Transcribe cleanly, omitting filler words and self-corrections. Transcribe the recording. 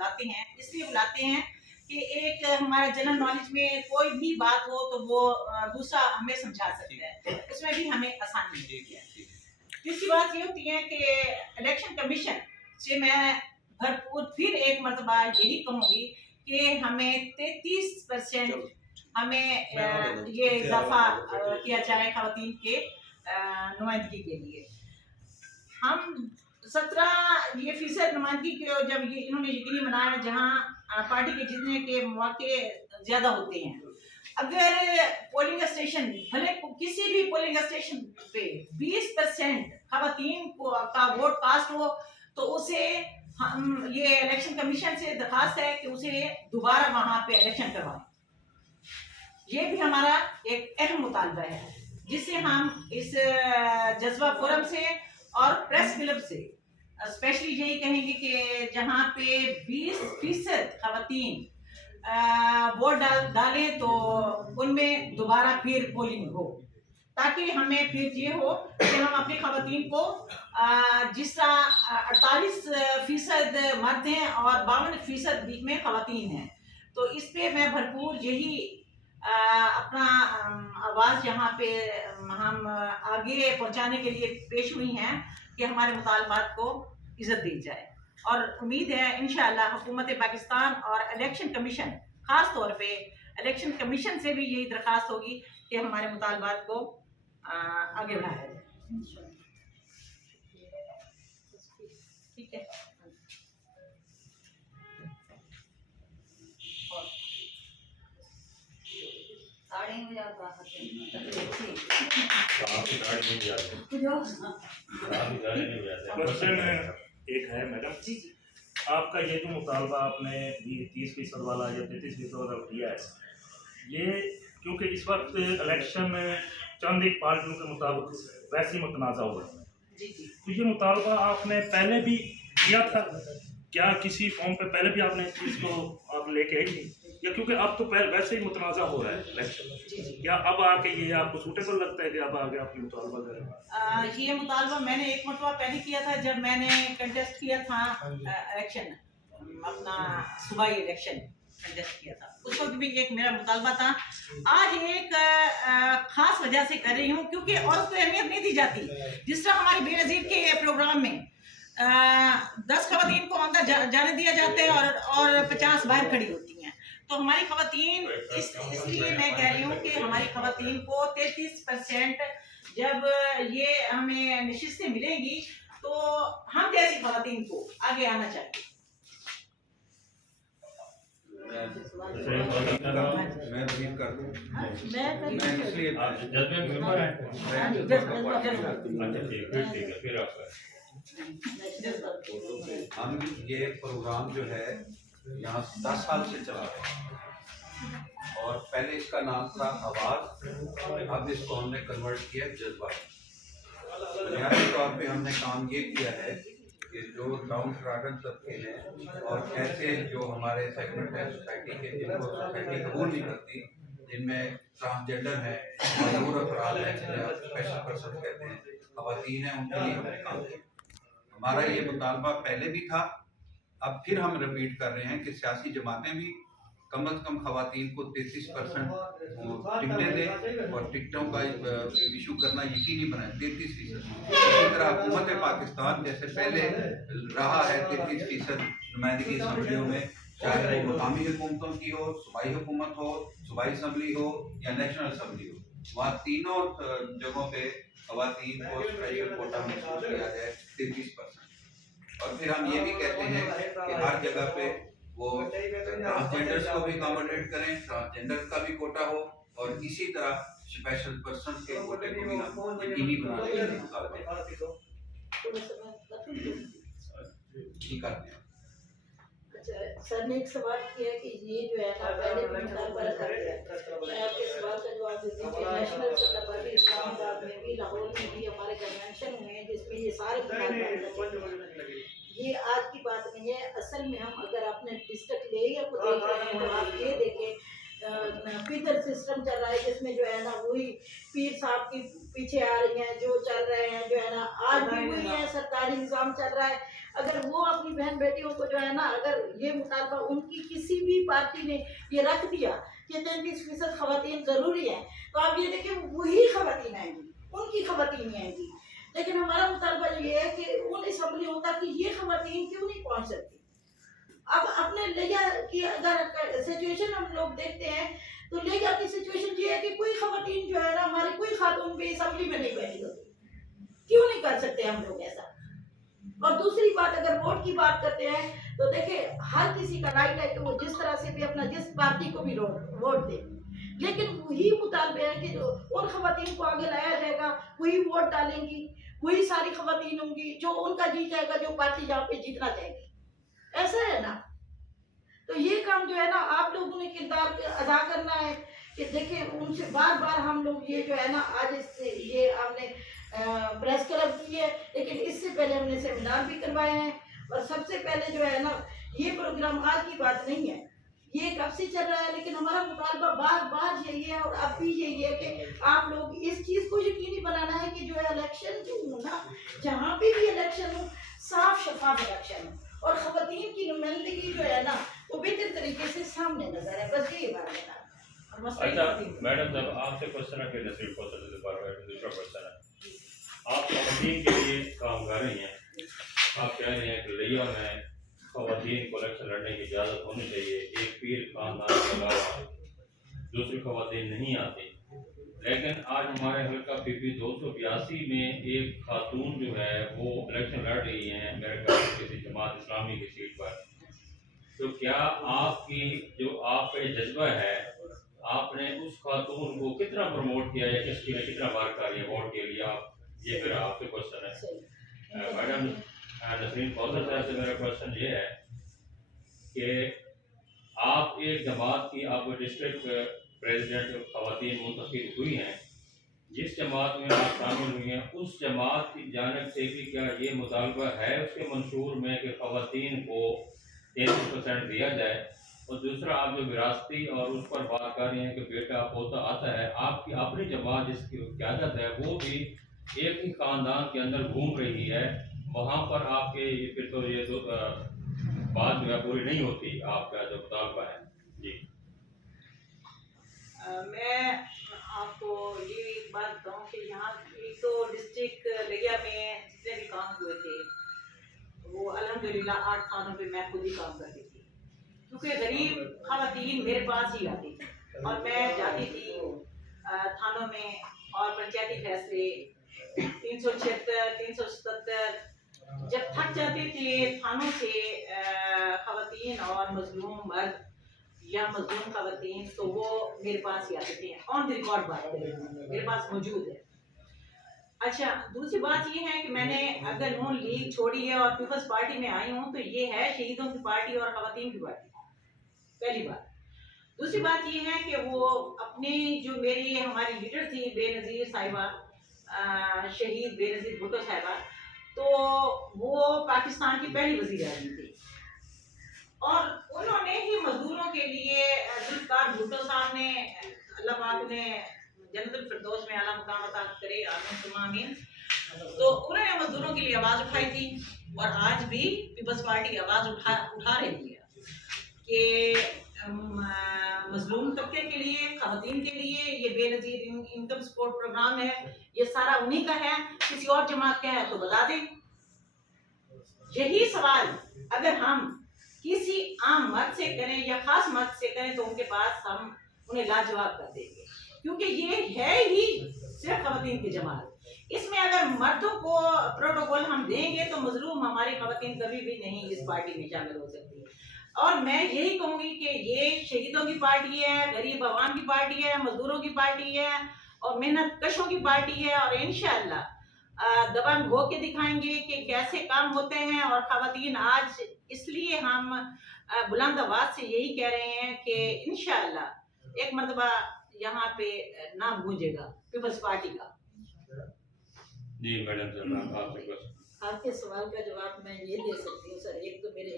بلاتے ہیں، اس لیے بلاتے ہیں کہ ایک ہمارے جنرل نالج میں کوئی بھی بات ہو تو وہ دوسرا ہمیں سمجھا سکتا ہے، اس میں بھی ہمیں آسانی ہوتی ہے۔ دوسری بات یہ ہوتی ہے کہ الیکشن کمیشن سے میں بھرپور پھر ایک مرتبہ یہی کہوں گی کہ ہمیں 33% ہمیں یہ اضافہ کیا جائے خواتین کے نمائندگی کے لیے۔ ہم 17% نمائندگی کو جب انہوں نے یقینی بنایا جہاں پارٹی کے جیتنے کے مواقع زیادہ ہوتے ہیں، اگر پولنگ اسٹیشن بھلے کسی بھی پولنگ اسٹیشن پہ 20% خواتین کا ووٹ کاسٹ ہو تو اسے ہم یہ الیکشن کمیشن سے درخواست ہے کہ اسے دوبارہ وہاں پہ الیکشن کروائیں۔ یہ بھی ہمارا ایک اہم مطالبہ ہے جس سے ہم اس جذبہ فورم سے اور پریس کلب سے اسپیشلی یہی کہیں گے کہ جہاں پہ 20% خواتین ووٹ ڈالیں تو ان میں دوبارہ پھر پولنگ ہو، تاکہ ہمیں پھر یہ ہو کہ ہم اپنی خواتین کو جس طرح 48% مرد ہیں اور 52% بیچ میں خواتین ہیں، تو اس پہ میں بھرپور یہی اپنا آواز یہاں پہ ہم آگے پہنچانے کے لیے پیش ہوئی ہیں کہ ہمارے مطالبات کو عزت دی جائے، اور امید ہے انشاءاللہ حکومت پاکستان اور الیکشن کمیشن، خاص طور پہ الیکشن کمیشن سے بھی یہی درخواست ہوگی کہ ہمارے مطالبات کو آگے بڑھایا جائے۔ ٹھیک ہے، کوشچن ایک ہے میڈم، آپ کا یہ جو مطالبہ آپ نے 30% والا یا 33% والا دیا ہے، یہ کیونکہ اس وقت الیکشن چند ایک پارٹیوں کے مطابق ویسے ہی متنازع ہوا ہے، تو یہ مطالبہ آپ نے پہلے بھی کیا تھا کیا؟ کسی فارم پہ پہلے بھی آپ نے اس کو آپ لے کے آئی تھی، یا کیونکہ اب تو ویسے ہی متنازع ہو رہا ہے الیکشن، یا اب آ کے یہ آپ کو سوٹیبل لگتا ہے کہ اب آگے آپ کی مطالبہ کریں؟ یہ مطالبہ میں نے ایک مرتبہ پہلے کیا تھا جب میں نے کنٹیسٹ کیا تھا الیکشن، اپنا صوبائی الیکشن کنٹیسٹ کیا تھا، اس وقت بھی ایک میرا مطالبہ تھا۔ آج ایک خاص وجہ سے کر رہی ہوں کیونکہ عورت کو اہمیت نہیں دی جاتی، جس طرح ہمارے بے نظیر کے پروگرام میں 10 خواتین کو اندر جانے دیا جاتا ہے اور 50 باہر کھڑی ہوتی ہیں، تو ہماری خواتین اس لیے میں کہہ رہی ہوں کہ ہماری خواتین کو 33% جب یہ ہمیں نشستیں ملیں گی تو ہم جیسی خواتین کو آگے آنا چاہیے۔ میں ریپیٹ کر دوں، ہم یہ پروگرام جو ہے یہاں 10 سال سے چلا رہے ہیں، اور پہلے اس کا نام تھا آواز، اب اس کو ہم نے کنورٹ کیا جذبہ۔ بنیادی طور پہ ہم نے کام یہ کیا ہے کہ جو ڈاؤن ٹراڈن طبقے ہیں اور ایسے جو ہمارے سیگمنٹ ہے سوسائٹی کے جن کو سوسائٹی قبول نہیں کرتی، جن میں ٹرانسجنڈر ہیں، معذور افراد ہیں جنہیں آپ اسپیشل پرسن کہتے ہیں، خواتین ہیں، ان کے لیے ہم نے کام کیا۔ ہمارا یہ مطالبہ پہلے بھی تھا، اب پھر ہم ریپیٹ کر رہے ہیں کہ سیاسی جماعتیں بھی کم از کم خواتین کو 33% ٹکٹیں دیں اور ٹکٹوں کا ایشو کرنا یقینی بنائیں 33%۔ اسی طرح حکومت پاکستان جیسے پہلے رہا ہے 33% نمائندگی اسمبلیوں میں، چاہے وہ مقامی حکومتوں کی ہو، صوبائی حکومت ہو، صوبائی اسمبلی ہو یا نیشنل اسمبلی ہو، وہاں تینوں جگہوں پہ خواتین کو اسپیشل کوٹا محسوس کیا جائے 33%۔ اور پھر ہم یہ بھی کہتے ہیں کہ ہر جگہ پہ وہ ٹرانسجنڈرز کو بھی اکاموڈیٹ کریں، ٹرانسجنڈر کا بھی کوٹا ہو، اور اسی طرح اسپیشل پرسن کے کوٹے کو بھی ہم یقینی بنانے کے لیے مطالبہ کرتے ہیں۔ سر نے ایک سوال کیا کہ یہ جو ہے نا پہلے بھی مطالبہ رکھا گیا ہے، میں آپ کے سوال کا جواب دیتی ہوں کہ نیشنل سطح پر بھی اسلام آباد میں بھی لاہور میں بھی ہمارے کنونشن ہوئے ہیں جس میں یہ سارے مطالبات یہ آج کی بات نہیں ہے۔ اصل میں ہم اگر اپنے ڈسٹرکٹ ایریا کو دیکھ رہے ہیں تو آپ یہ دیکھیں پیتل سسٹم چل رہا ہے جس میں جو ہے نا وہی پیر صاحب کی پیچھے آ رہی ہیں، جو چل رہے ہیں جو ہے نا آج بھی وہی ہے، سرکاری نظام چل رہا ہے۔ अगर वो अपनी बहन बेटियों को जो है ना, अगर ये मुतालबा उनकी किसी भी पार्टी ने ये रख दिया कि 33% खवातीन ज़रूरी है, तो आप ये देखिए वही खवातीन आएंगी, उनकी खवातीन आएंगी। लेकिन हमारा मुतालबा ये है कि उन असम्बलियों तक कि ये खवातीन क्यों नहीं पहुँच सकती। अब अपने लिया की अगर सिचुएशन हम लोग देखते हैं तो लिया की सिचुएशन ये है कि कोई खवातीन जो है ना, हमारी कोई खातून भी असम्बली में नहीं बैठी होती। क्यों नहीं कर सकते हम लोग ऐसा। और दूसरी बात, अगर वोट की बात करते हैं तो देखिए हर किसी का राइट है कि वो जिस तरह से भी अपना जिस पार्टी को भी वोट दे, लेकिन वही मुतालबे है कि जो उन खवातीन को आगे लाया जाएगा, वही वोट डालेंगी, वही सारी खवातीन होंगी जो उनका जीत जाएगा, जो पार्टी जहाँ पे जीतना चाहेगी। ऐसा है ना। तो ये काम जो है ना आप लोगों ने किरदार अदा करना है कि देखिए उनसे बार बार हम लोग ये जो है ना, आज इससे ये हमने प्रेस क्लब की है, लेकिन इससे पहले हमने सेमिनार भी करवाए हैं। और सबसे पहले जो है ना, ये प्रोग्राम आज की बात नहीं है, ये कब से चल रहा है, लेकिन हमारा मुतालबा बार बार यही है और अब भी यही है कि आप लोग इस चीज़ को यकीनी बनाना है कि जो है इलेक्शन जो हो ना, जहाँ पे भी इलेक्शन हो, साफ शफाफ इलेक्शन हो और खवातीन की नुमाइंदगी जो है ना वो बेहतर तरीके से सामने नजर है। बस यही बात है। अच्छा मैडम, जब आपसे क्वेश्चन है कि नसीब कौशल के बारे में दूसरा क्वेश्चन है, आप खवातीन के लिए काम कर रही हैं, आप कह रही हैं कि लिया में खवातीन को इलेक्शन लड़ने की इजाज़त होनी चाहिए, एक पीर खानदान के अलावा दूसरी खवातीन नहीं आती, लेकिन आज हमारे हल्का PP 282 में एक खातून जो है वो इलेक्शन लड़ रही हैं मेरे ख्याल से किसी जमात इस्लामी की सीट पर। तो क्या आपकी जो आप पे जज्बा है, आपने उस खातून को कितना प्रमोट किया है, किसके लिए कितना बार कर रही है वोट के लिए आप, ये मेरा आपसे क्वेश्चन है। मैडम नसरीन कौसर साहब से मेरा क्वेश्चन ये है कि आप एक जमात की आप डिस्ट्रिक्ट प्रेसिडेंट खवातीन मुंतखब हुई हैं, जिस जमात में आप शामिल हुई हैं उस जमात की जानिब से भी क्या ये मुतालबा है उसके मंशूर में कि खवातीन को 33% दिया जाए, और दूसरा आप जो विरासती और उस पर बात कर रही हैं कि बेटा पोता आता है, आपकी अपनी जमात जिसकी क़यादत है वो भी एक ही ख़ानदान के अंदर घूम रही है, वहाँ पर आपके फिर तो ये तो बात जो है पूरी नहीं होती, आपका जो मुतालबा है। जी मैं आपको ये एक बात बताऊँ कि यहाँ एक तो डिस्ट्रिक्ट लिया में जितने भी काम हुए थे वो अल्हम्दुलिल्लाह 8 थानों पे मैं खुद ही काम करती थी, क्योंकि गरीब खवातीन मेरे पास ही आती थी और मैं जाती थी थानों में और पंचायती फैसले 376 377 जब थक जाते थे थानों से खवातीन और मजलूम मर्द या मजलूम खवातीन, तो वो मेरे पास ही आते थे। ऑन द रिकॉर्ड बात करें, मेरे पास मौजूद है। अच्छा, दूसरी बात ये है कि मैंने अगर नून लीग छोड़ी है और पीपल्स पार्टी में आई हूँ तो ये है शहीदों की पार्टी और खवातीन की पार्टी, पहली बात। दूसरी बात ये है कि वो अपनी जो मेरी हमारी लीडर थी बेनज़ीर साहिबा, शहीद बेनज़ीर भुट्टो साहिबा, तो वो पाकिस्तान की पहली वज़ीर आज़म थी और उन्होंने ही मजदूरों के लिए जुल्फ़िकार भुट्टो साहब ने, अल्लाह पाक ने जन्नतुल फिरदौस में आला मुकाम अता करे, आमीन। तो उन्होंने मजदूरों के लिए आवाज़ उठाई थी और आज भी पीपल्स पार्टी आवाज़ उठा रही है कि मजलूम तबके के लिए, खवातीन के लिए ये बेनज़ीर इनकम सपोर्ट प्रोग्राम है, ये सारा उन्हीं का है, किसी और जमात का है तो बता दें। यही सवाल अगर हम किसी आम मत से करें या खास मत से करें तो उनके पास हम उन्हें लाजवाब कर देंगे, क्योंकि ये है ही सिर्फ खवातीन की जमात। इसमें अगर मर्दों को प्रोटोकॉल हम देंगे तो मजलूम हमारी खवातीन कभी भी नहीं इस पार्टी में शामिल हो सकती। और मैं यही कहूँगी कि ये शहीदों की पार्टी है, गरीब अवाम की पार्टी है, मजदूरों की पार्टी है और मेहनत कशों की पार्टी है, और इंशाअल्लाह दबंग हो के दिखाएंगे कि कैसे काम होते हैं। और खवातीन आज इसलिए हम बुलंद आवाज से यही कह रहे हैं कि इंशाअल्लाह एक मरतबा यहाँ पे नाम गूंजेगा पीपल्स पार्टी का। जी मैडम, आपके आपके सवाल का जवाब मैं ये दे सकती हूँ सर। एक तो मेरे